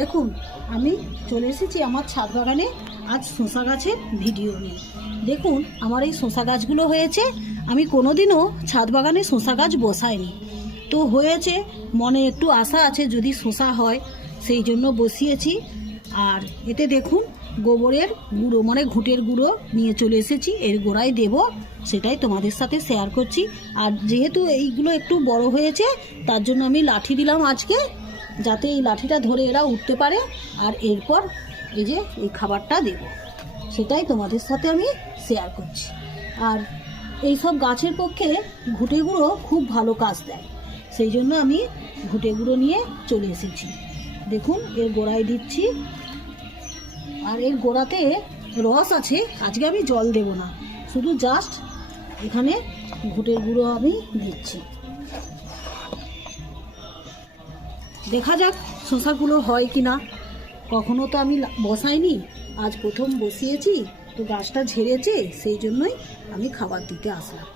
দেখুন, আমি চলে এসেছি আমার ছাদ বাগানে আজ শসা গাছের ভিডিও নিয়ে। দেখুন, আমার এই শসা গাছগুলো হয়েছে। আমি কোনোদিনও ছাদ বাগানে শসা গাছ বসাইনি, তো হয়েছে। মনে একটু আশা আছে যদি শসা হয়, সেই জন্য বসিয়েছি। আর এতে দেখুন, গোবরের গুঁড়ো মানে ঘুঁটের গুঁড়ো নিয়ে চলে এসেছি, এর গোড়ায় দেব, সেটাই তোমাদের সাথে শেয়ার করছি। আর যেহেতু এইগুলো একটু বড় হয়েছে, তার জন্য আমি লাঠি দিলাম আজকে, যাতে এই লাঠিটা ধরে এরা উঠতে পারে। আর এরপর এই যে এই খাবারটা দেব, সেটাই তোমাদের সাথে আমি শেয়ার করছি। আর এই সব গাছের পক্ষে ঘুঁটে গুঁড়ো খুব ভালো কাজ দেয়, সেই জন্য আমি ঘুঁটে গুঁড়ো নিয়ে চলে এসেছি। দেখুন, এর গোড়ায় দিচ্ছি। আর এর গোড়াতে রস আছে, আজকে আমি জল দেব না, শুধু জাস্ট এখানে ঘুঁটের গুঁড়ো আমি দিচ্ছি। দেখা যাক শসাগুলো হয় কি না। কখনো তো আমি বসাইনি, আজ প্রথম বসিয়েছি, তো গাছটা ঝেড়েছে, সেই জন্যই আমি খাবার দিতে আসলাম।